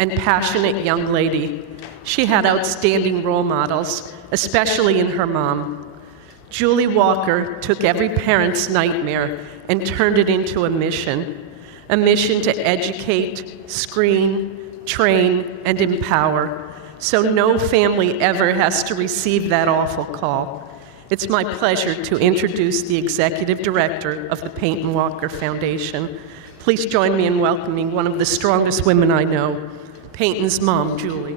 and passionate young lady. She had outstanding role models, especially in her mom. Julie Walker took every parent's nightmare and turned it into a mission to educate, screen, train, and empower, so no family ever has to receive that awful call. It's my pleasure to introduce the Executive Director of the Peyton Walker Foundation. Please join me in welcoming one of the strongest women I know, Peyton's mom, Julie.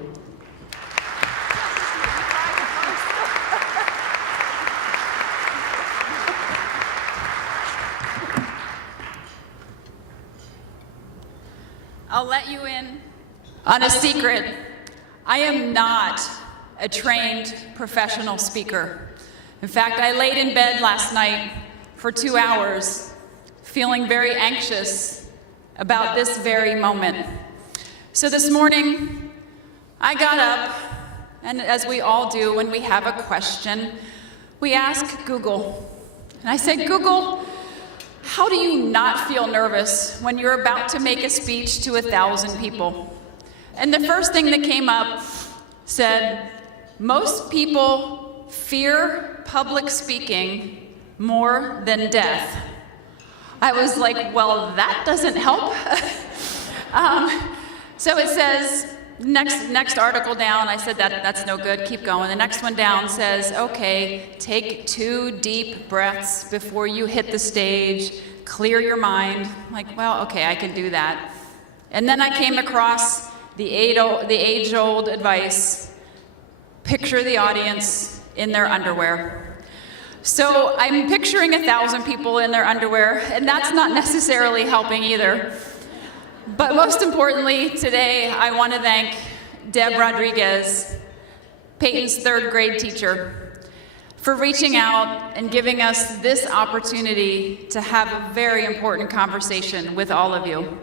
I'll let you in on a secret. I am not a trained professional speaker. In fact, I laid in bed last night for 2 hours, feeling very anxious about this very moment. So this morning, I got up, and as we all do when we have a question, we ask Google. And I said, Google, how do you not feel nervous when you're about to make a speech to 1,000 people? And the first thing that came up said, most people fear public speaking more than death. I was like, well, that doesn't help. So it says, next article down, I said that's no good, keep going. The next one down says, okay, take 2 deep breaths before you hit the stage, clear your mind. I'm like, well, okay, I can do that. And then I came across the age-old advice, picture the audience in their underwear. So I'm picturing 1,000 people in their underwear, and that's not necessarily helping either. But most importantly, today, I want to thank Deb Rodriguez, Peyton's 3rd grade teacher, for reaching out and giving us this opportunity to have a very important conversation with all of you.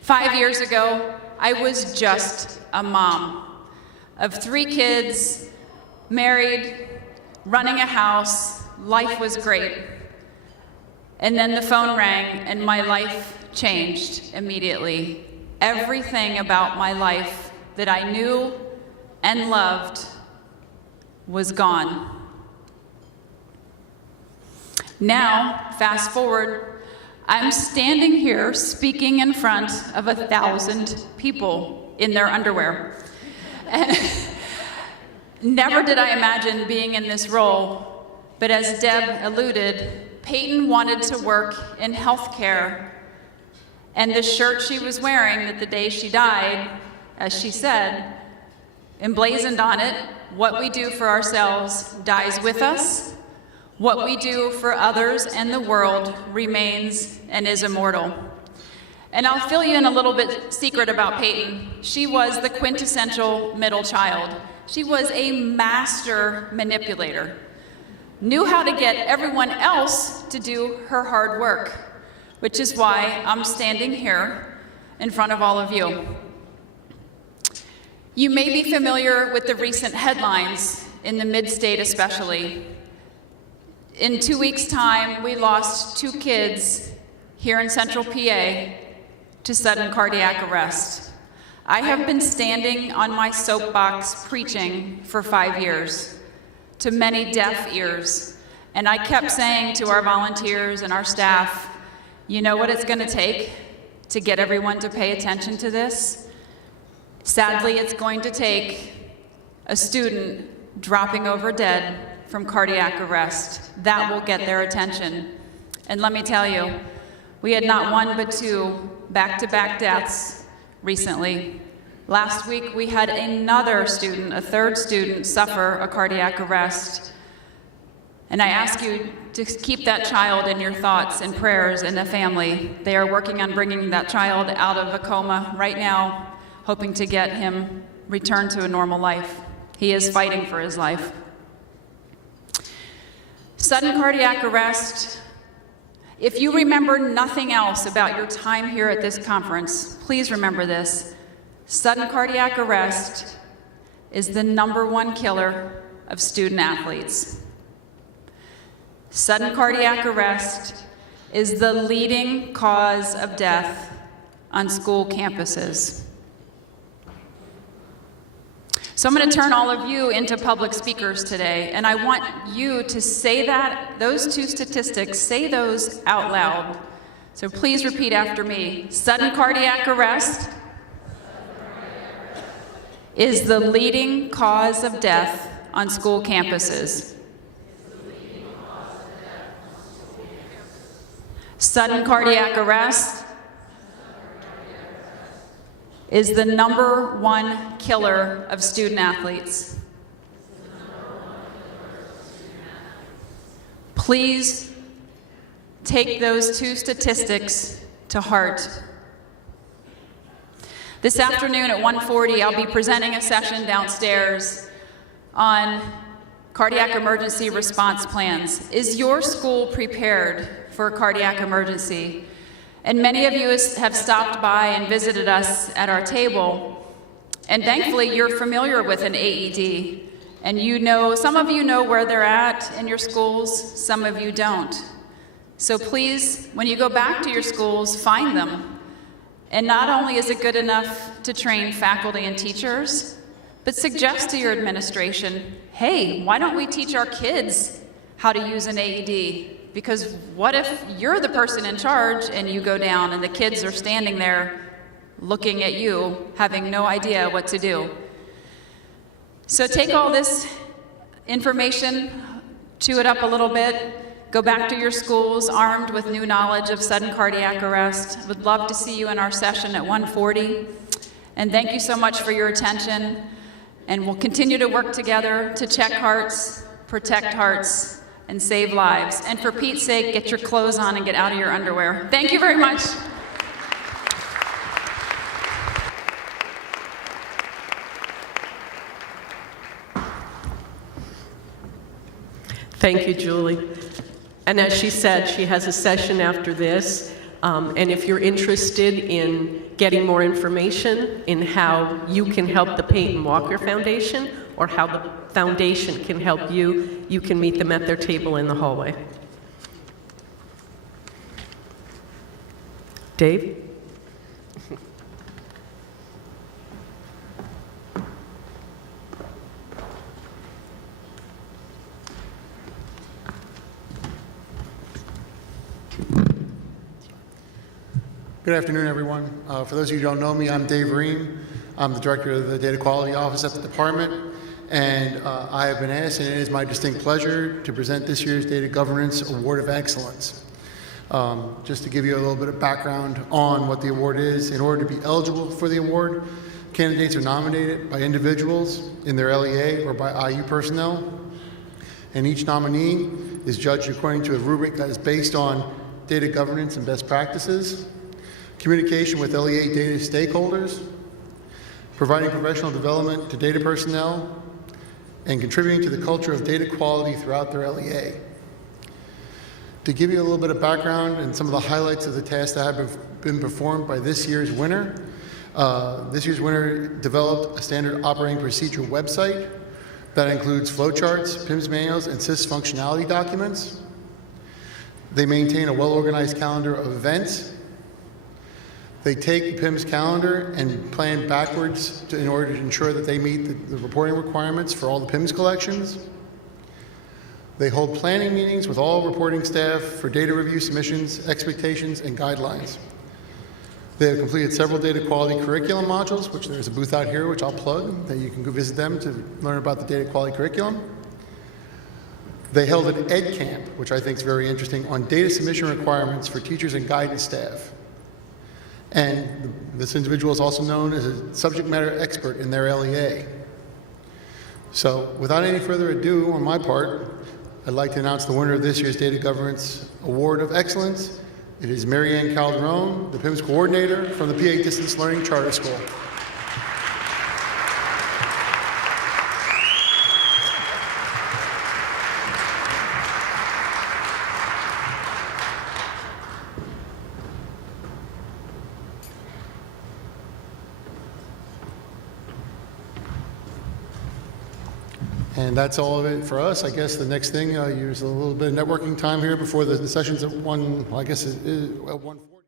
5 years ago, I was just a mom of 3 kids, married, running a house. Life was great. And then the phone rang, and my life changed immediately. Everything about my life that I knew and loved was gone. Now, fast forward, I'm standing here speaking in front of 1,000 people in their underwear. Never did I imagine being in this role, but as Deb alluded, Peyton wanted to work in healthcare, and the shirt she was wearing that the day she died, as she said, emblazoned on it, what we do for ourselves dies with us, what we do for others and the world remains and is immortal. And I'll fill you in a little bit secret about Peyton. She was the quintessential middle child. She was a master manipulator, knew how to get everyone else to do her hard work, which is why I'm standing here in front of all of you. You may be familiar with the recent headlines in the mid-state especially. In 2 weeks' time, we lost 2 kids here in central PA to sudden cardiac arrest. I have been standing on my soapbox preaching for 5 years to many deaf ears, and I kept saying to our volunteers and our staff, you know what it's going to take to get everyone to pay attention to this? Sadly, it's going to take a student dropping over dead from cardiac arrest. That will get their attention. And let me tell you, we had not 1 but 2 back-to-back deaths recently. Last week, we had another student, a 3rd student, suffer a cardiac arrest. And I ask you to keep that child in your thoughts and prayers and the family. They are working on bringing that child out of a coma right now, hoping to get him returned to a normal life. He is fighting for his life. Sudden cardiac arrest. If you remember nothing else about your time here at this conference, please remember this. Sudden cardiac arrest is the #1 killer of student athletes. Sudden cardiac arrest is the leading cause of death on school campuses. So I'm going to turn all of you into public speakers today, and I want you to say those two statistics, say those out loud. So please repeat after me. Sudden cardiac arrest is the leading cause of death on school campuses. Sudden cardiac arrest is the #1 killer of student athletes. Please take those two statistics to heart. This afternoon at 1:40, I'll be presenting a session downstairs on cardiac emergency response plans. Is your school prepared for a cardiac emergency? And many of you have stopped by and visited us at our table. And thankfully, you're familiar with an AED. And some of you know where they're at in your schools, some of you don't. So please, when you go back to your schools, find them. And not only is it good enough to train faculty and teachers, but suggest to your administration, hey, why don't we teach our kids how to use an AED? Because what if you're the person in charge and you go down and the kids are standing there looking at you, having no idea what to do? So take all this information, chew it up a little bit, go back to your schools armed with new knowledge of sudden cardiac arrest. Would love to see you in our session at 1:40. And thank you so much for your attention. And we'll continue to work together to check hearts, protect hearts, and save lives. And for Pete's sake, get your clothes on and get out of your underwear. Thank you very much. Thank you, Julie. And as she said, she has a session after this. And if you're interested in getting more information in how you can help the Peyton Walker Foundation or how the foundation can help you, you can meet them at their table in the hallway. Dave? Good afternoon, everyone. For those of you who don't know me, I'm Dave Ream. I'm the director of the Data Quality Office at the department, and I have been asked, and it is my distinct pleasure, to present this year's Data Governance Award of Excellence. Just to give you a little bit of background on what the award is, in order to be eligible for the award, candidates are nominated by individuals in their LEA or by IU personnel, and each nominee is judged according to a rubric that is based on data governance and best practices, communication with LEA data stakeholders, providing professional development to data personnel, and contributing to the culture of data quality throughout their LEA. To give you a little bit of background and some of the highlights of the tasks that have been performed by this year's winner developed a standard operating procedure website that includes flowcharts, PIMS manuals, and SIS functionality documents. They maintain a well-organized calendar of events. They take the PIMS calendar and plan backwards in order to ensure that they meet the reporting requirements for all the PIMS collections. They hold planning meetings with all reporting staff for data review submissions, expectations, and guidelines. They have completed several data quality curriculum modules, which there's a booth out here, which I'll plug, that you can go visit them to learn about the data quality curriculum. They held an Ed Camp, which I think is very interesting, on data submission requirements for teachers and guidance staff. And this individual is also known as a subject matter expert in their LEA. So without any further ado on my part, I'd like to announce the winner of this year's Data Governance Award of Excellence. It is Marianne Calderon, the PIMS coordinator from the PA Distance Learning Charter School. And that's all of it for us. I guess the next thing, use a little bit of networking time here before the session's at 1, well, I guess it is at 1:40.